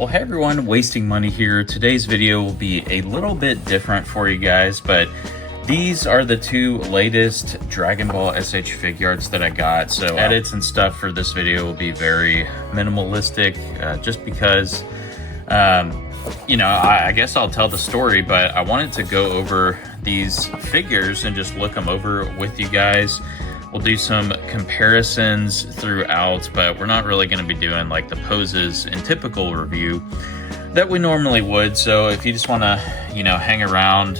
Well, hey everyone, Wasting Money here. Today's video will be a little bit different for you guys, but these are the two latest Dragon Ball SH Figuarts that I got. So edits and stuff for this video will be very minimalistic, just because, you know, I guess I'll tell the story, but I wanted to go over these figures and just look them over with you guys. We'll do some comparisons throughout, but we're not really going to be doing like the poses and typical review that we normally would. So if you just want to, you know, hang around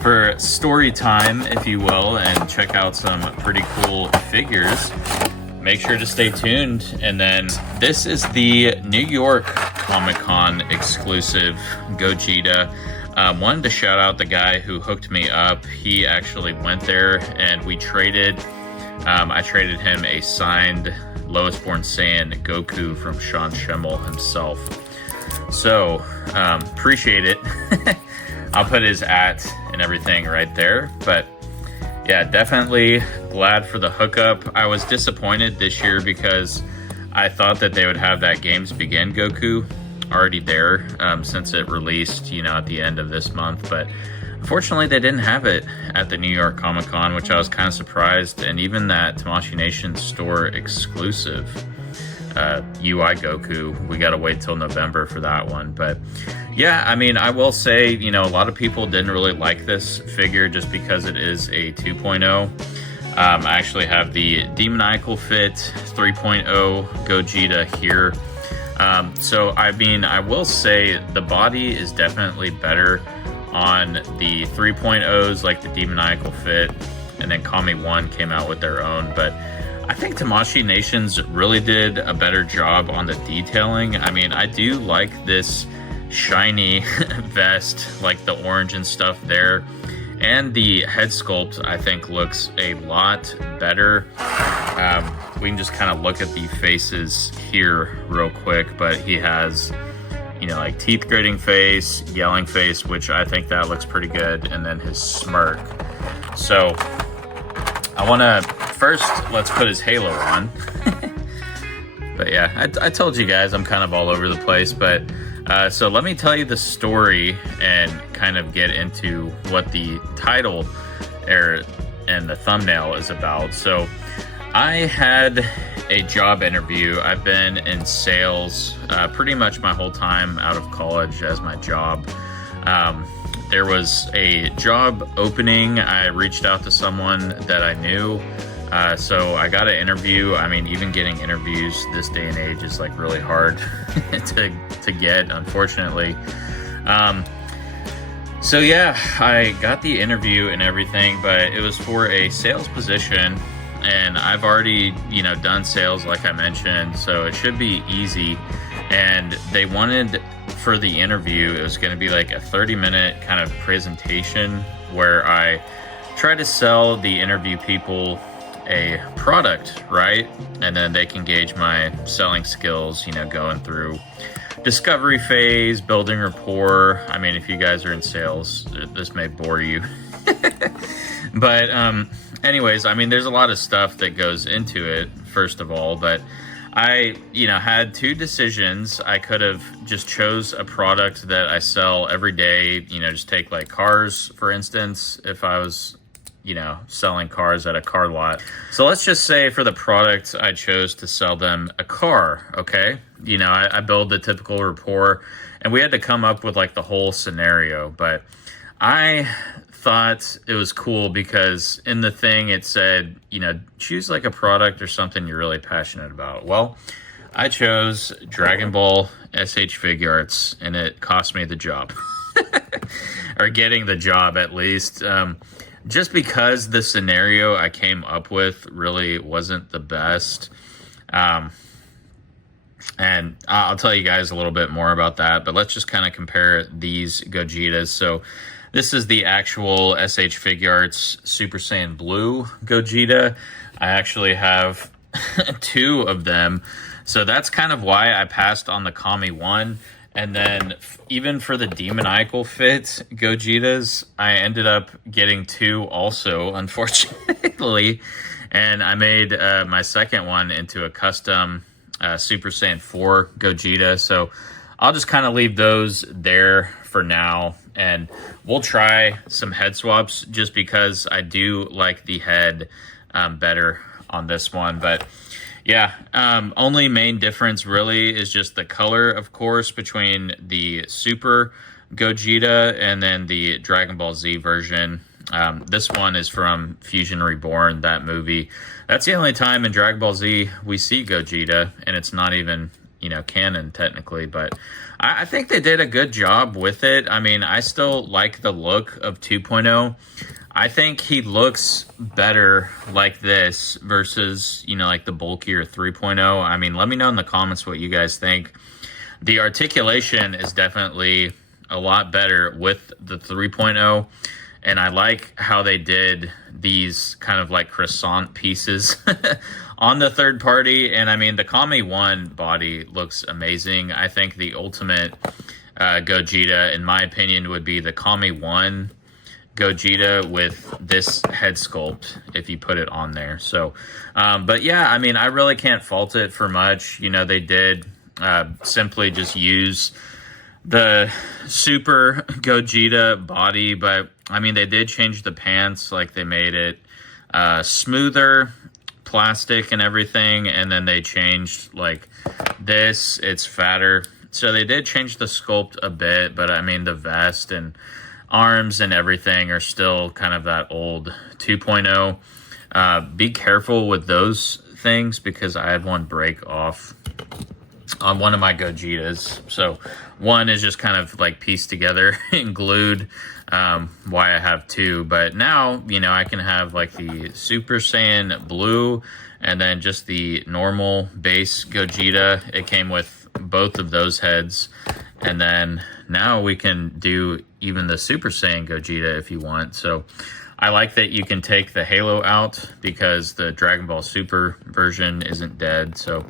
for story time, if you will, and check out some pretty cool figures, make sure to stay tuned. And then this is the New York Comic-Con exclusive Gogeta. Wanted to shout out the guy who hooked me up. He actually went there and we traded. I traded him a signed Lowest Born Saiyan Goku from Sean Schemmel himself. So appreciate it. I'll put his @ and everything right there. But yeah, definitely glad for the hookup. I was disappointed this year because I thought that they would have that Games Begin Goku already there, since it released, you know, at the end of this month. But unfortunately they didn't have it at the New York Comic-Con, which I was kind of surprised. And even that Tamashii Nation store exclusive UI Goku, we gotta wait till November for that one. But yeah, I mean, I will say, you know, a lot of people didn't really like this figure just because it is a 2.0. I actually have the Demoniacal Fit 3.0 Gogeta here. So I mean, I will say the body is definitely better on the 3.0s, like the Demoniacal Fit, and then Kami 1 came out with their own. But I think Tamashii Nations really did a better job on the detailing. I mean, I do like this shiny vest, like the orange and stuff there. And the head sculpt, I think, looks a lot better. We can just kind of look at the faces here real quick, but he has, you know, like teeth gritting face, yelling face, which I think that looks pretty good, and then his smirk. So I want to first, let's put his halo on. But yeah, I told you guys I'm kind of all over the place, but so let me tell you the story and kind of get into what the title and the thumbnail is about. So I had a job interview. I've been in sales pretty much my whole time out of college as my job. There was a job opening. I reached out to someone that I knew. So I got an interview. I mean, even getting interviews this day and age is like really hard to get, unfortunately. So yeah, I got the interview and everything, but it was for a sales position. And I've already, you know, done sales like I mentioned, so it should be easy. And they wanted, for the interview, it was going to be like a 30-minute kind of presentation where I try to sell the interview people a product, right? And then they can gauge my selling skills, you know, going through discovery phase, building rapport. I mean, if you guys are in sales, this may bore you. But anyways, I mean, there's a lot of stuff that goes into it, first of all. But I, you know, had two decisions. I could have just chose a product that I sell every day, you know, just take like cars, for instance, if I was, you know, selling cars at a car lot. So let's just say for the product, I chose to sell them a car, okay? You know, I build the typical rapport, and we had to come up with like the whole scenario. But I thought it was cool because in the thing it said, you know, choose like a product or something you're really passionate about. Well, I chose Dragon Ball SH Figuarts, and it cost me the job. Or getting the job, at least. Just because the scenario I came up with really wasn't the best. And I'll tell you guys a little bit more about that, but let's just kind of compare these Gogetas. So this is the actual SH Figuarts Super Saiyan Blue Gogeta. I actually have two of them. So that's kind of why I passed on the Kami 1. And then even for the Demoniacal Fit Gogetas, I ended up getting two also, unfortunately. And I made my second one into a custom Super Saiyan 4 Gogeta. So I'll just kind of leave those there for now, and we'll try some head swaps just because I do like the head better on this one. But yeah, only main difference really is just the color, of course, between the Super Gogeta and then the Dragon Ball Z version. This one is from Fusion Reborn, that movie. That's the only time in Dragon Ball Z we see Gogeta, and it's not even, you know, canon technically, but I think they did a good job with it. I mean, I still like the look of 2.0. I think he looks better like this versus, you know, like the bulkier 3.0. I mean, let me know in the comments what you guys think. The articulation is definitely a lot better with the 3.0, and I like how they did these kind of like croissant pieces on the third party. And I mean, the Kami 1 body looks amazing. I think the ultimate Gogeta, in my opinion, would be the Kami 1 Gogeta with this head sculpt if you put it on there. So but yeah, I mean, I really can't fault it for much. You know, they did simply just use the Super Gogeta body, but I mean, they did change the pants. Like, they made it smoother plastic and everything, and then they changed like this, it's fatter. So they did change the sculpt a bit, but I mean, the vest and arms and everything are still kind of that old 2.0. Be careful with those things because I had one break off on one of my Gogetas. So one is just kind of like pieced together and glued, why I have two. But now, you know, I can have like the Super Saiyan Blue and then just the normal base Gogeta. It came with both of those heads. And then now we can do even the Super Saiyan Gogeta if you want. So I like that you can take the halo out because the Dragon Ball Super version isn't dead. So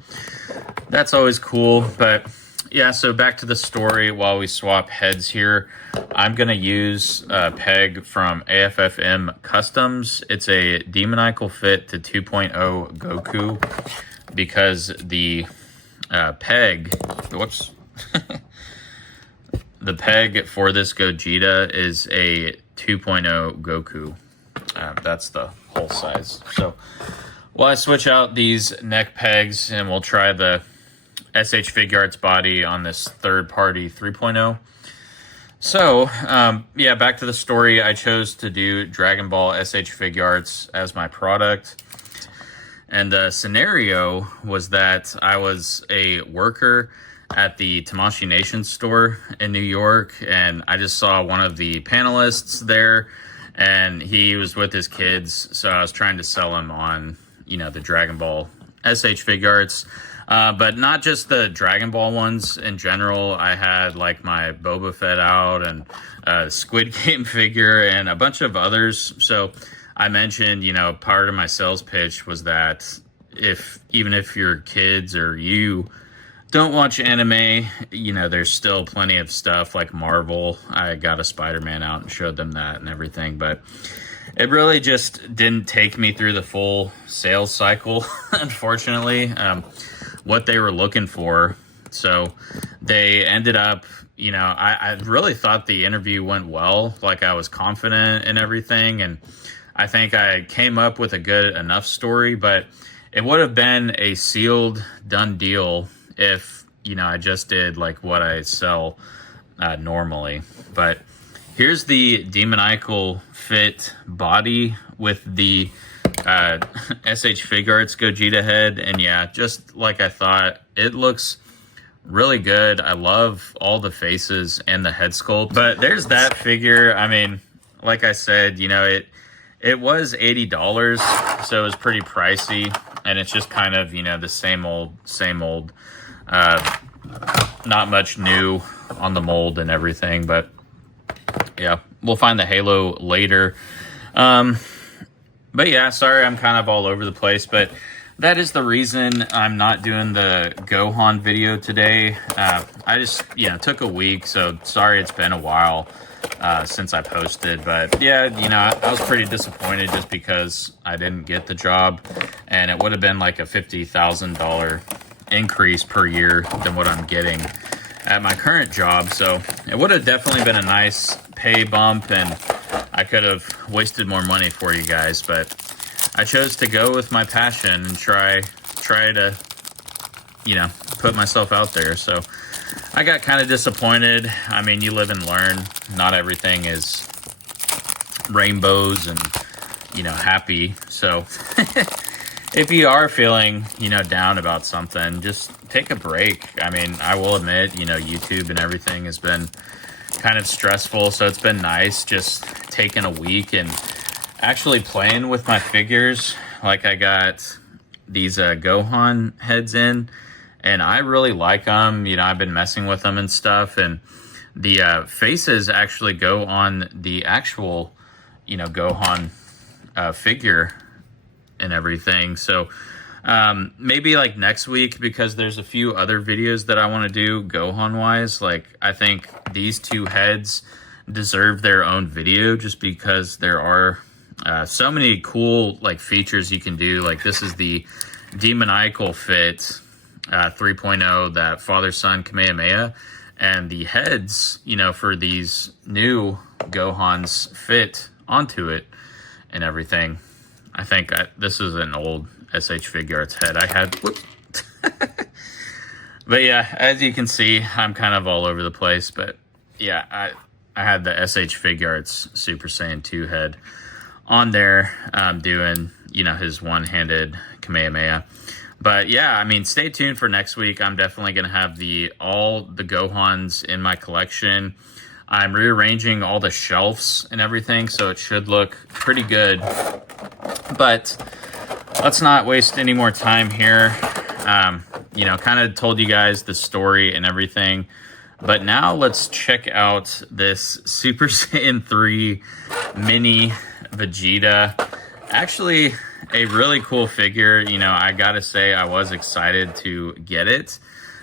that's always cool. But yeah, so back to the story while we swap heads here. I'm going to use a peg from AFFM Customs. It's a demoniacal fit to 2.0 Goku because the peg, whoops, the peg for this Gogeta is a 2.0 Goku. That's the whole size. So, well, I switch out these neck pegs and we'll try the SH Figuarts body on this third-party 3.0. So, yeah, back to the story. I chose to do Dragon Ball SH Figuarts as my product. And the scenario was that I was a worker at the Tamashii Nation store in New York, and I just saw one of the panelists there, and he was with his kids, so I was trying to sell him on, you know, the Dragon Ball SH Figuarts. But not just the Dragon Ball ones in general. I had like my Boba Fett out and Squid Game figure and a bunch of others. So I mentioned, you know, part of my sales pitch was that even if your kids or you don't watch anime, you know, there's still plenty of stuff like Marvel. I got a Spider-Man out and showed them that and everything, but it really just didn't take me through the full sales cycle, unfortunately. What they were looking for. So they ended up, you know, I really thought the interview went well. Like, I was confident in everything, and I think I came up with a good enough story, but it would have been a sealed, done deal if, you know, I just did like what I sell normally. But here's the demoniacal fit body with the SH Figuarts Gogeta head, and yeah, just like I thought, it looks really good. I love all the faces and the head sculpt. But there's that figure. I mean, like I said, you know, it was $80, so it was pretty pricey, and it's just kind of, you know, the same old, not much new on the mold and everything. But yeah, we'll find the halo later. But yeah, sorry I'm kind of all over the place, but that is the reason I'm not doing the Gohan video today. I just, you know, took a week, so sorry it's been a while since I posted. But yeah, you know, I was pretty disappointed just because I didn't get the job, and it would have been like a $50,000 increase per year than what I'm getting at my current job. So it would have definitely been a nice pay bump, and I could have wasted more money for you guys, but I chose to go with my passion and try to, you know, put myself out there. So I got kind of disappointed. I mean, you live and learn. Not everything is rainbows and, you know, happy. So if you are feeling, you know, down about something, just take a break. I mean, I will admit, you know, YouTube and everything has been kind of stressful, so it's been nice just taking a week and actually playing with my figures. Like, I got these Gohan heads in, and I really like them. You know, I've been messing with them and stuff, and the faces actually go on the actual, you know, Gohan figure and everything. So maybe like next week, because there's a few other videos that I want to do Gohan wise. Like, I think these two heads deserve their own video, just because there are so many cool like features you can do. Like, this is the demoniacal fit 3.0, that father-son Kamehameha, and the heads, you know, for these new Gohans fit onto it and everything. I think this is an old SH Figuarts head I had. But yeah, as you can see, I'm kind of all over the place. But yeah, I had the SH Figuarts Super Saiyan 2 head on there, doing, you know, his one-handed Kamehameha. But yeah, I mean, stay tuned for next week. I'm definitely going to have all the Gohans in my collection. I'm rearranging all the shelves and everything, so it should look pretty good. But let's not waste any more time here. You know, kind of told you guys the story and everything. But now let's check out this Super Saiyan 3 Mini Vegeta. Actually, a really cool figure. You know, I gotta say, I was excited to get it.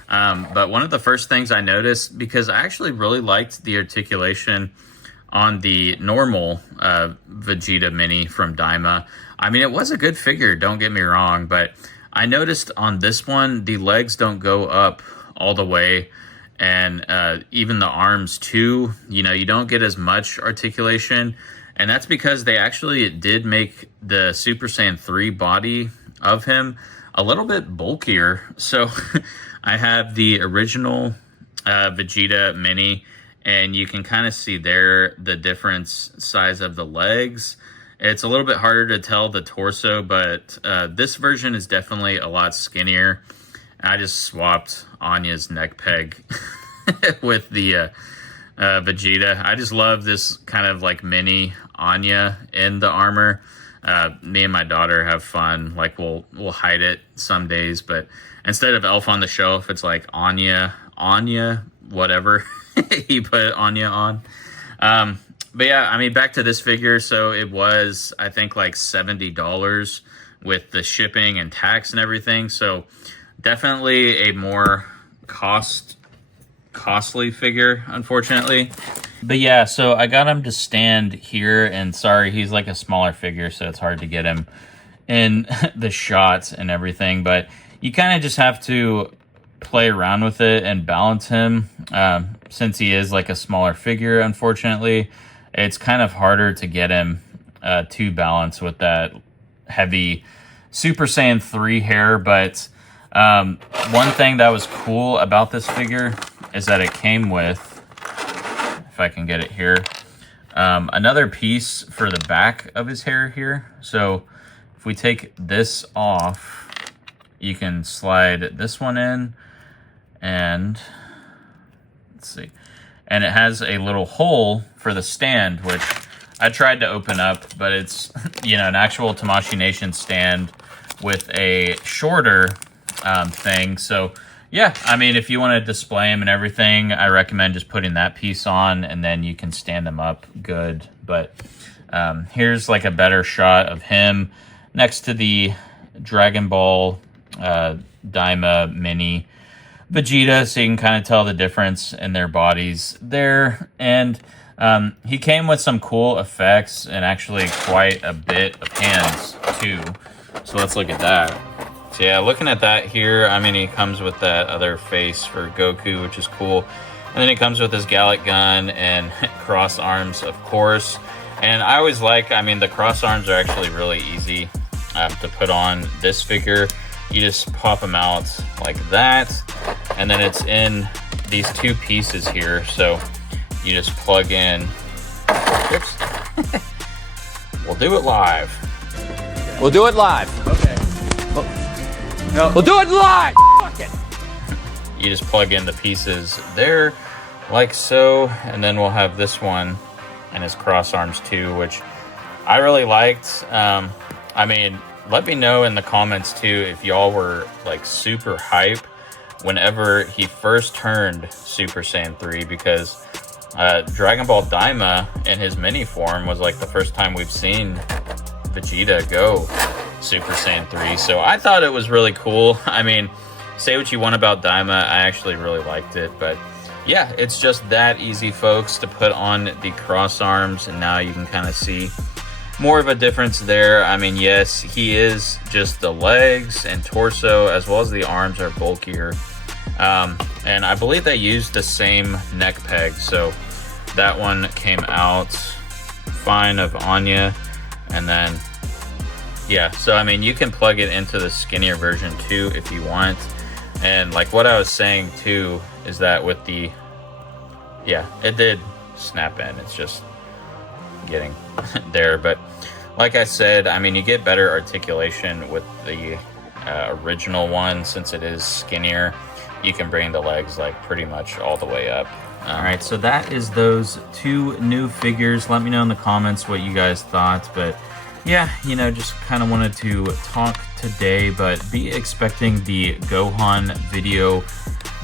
But one of the first things I noticed, because I actually really liked the articulation on the normal Vegeta Mini from Daima. I mean, it was a good figure, don't get me wrong, but I noticed on this one, the legs don't go up all the way, and even the arms too. You know, you don't get as much articulation, and that's because they actually did make the Super Saiyan 3 body of him a little bit bulkier. So I have the original Vegeta Mini, and you can kind of see there the difference size of the legs. It's a little bit harder to tell the torso, but this version is definitely a lot skinnier. I just swapped Anya's neck peg with the Vegeta. I just love this kind of like mini Anya in the armor. Me and my daughter have fun. Like, we'll hide it some days, but instead of Elf on the Shelf, it's like Anya, whatever he put Anya on. But yeah, I mean, back to this figure. So it was, I think, like $70 with the shipping and tax and everything. So definitely a more costly figure, unfortunately. But yeah, so I got him to stand here, and sorry, he's like a smaller figure, so it's hard to get him in the shots and everything. But you kind of just have to play around with it and balance him. Since he is like a smaller figure, unfortunately, it's kind of harder to get him to balance with that heavy Super Saiyan 3 hair. But one thing that was cool about this figure is that it came with, if I can get it here, another piece for the back of his hair here. So if we take this off, you can slide this one in, and let's see, and it has a little hole for the stand, which I tried to open up, but it's, you know, an actual Tamashii Nation stand with a shorter thing. So yeah, I mean, if you want to display them and everything, I recommend just putting that piece on, and then you can stand them up good. But here's like a better shot of him next to the Dragon Ball Daima Mini Vegeta, so you can kind of tell the difference in their bodies there. And he came with some cool effects and actually quite a bit of hands too. So let's look at that. So yeah, looking at that here, I mean, he comes with that other face for Goku, which is cool. And then he comes with his Gallic gun and cross arms, of course. And I always like, I mean, the cross arms are actually really easy to put on this figure. You just pop them out like that. And then it's in these two pieces here. So you just plug in. Oops. We'll do it live. We'll do it live. Okay. No. We'll do it live. Fuck it. You just plug in the pieces there, like so, and then we'll have this one and his cross arms too, which I really liked. I mean, let me know in the comments too if y'all were like super hype whenever he first turned Super Saiyan 3, because Dragon Ball Daima in his mini form was like the first time we've seen Vegeta go Super Saiyan 3. So I thought it was really cool. I mean, say what you want about Daima, I actually really liked it, but yeah, it's just that easy, folks, to put on the cross arms, and now you can kind of see more of a difference there. I mean, yes, he is just the legs and torso as well as the arms are bulkier. And I believe they used the same neck peg, so that one came out fine of Anya. And then, yeah, so I mean, you can plug it into the skinnier version too if you want. And like what I was saying too is that with the, yeah, it did snap in. It's just getting there. But like I said, I mean, you get better articulation with the original one. Since it is skinnier, you can bring the legs like pretty much all the way up. All right, so that is those two new figures. Let me know in the comments what you guys thought. But yeah, you know, just kind of wanted to talk today, but be expecting the Gohan video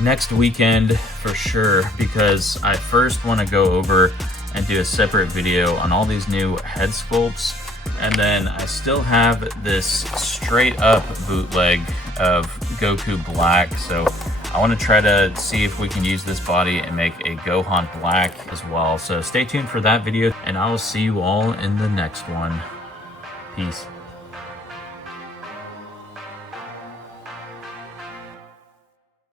next weekend for sure, because I first want to go over and do a separate video on all these new head sculpts. And then I still have this straight up bootleg of Goku Black. So I want to try to see if we can use this body and make a Gohan Black as well. So stay tuned for that video, and I will see you all in the next one. Peace.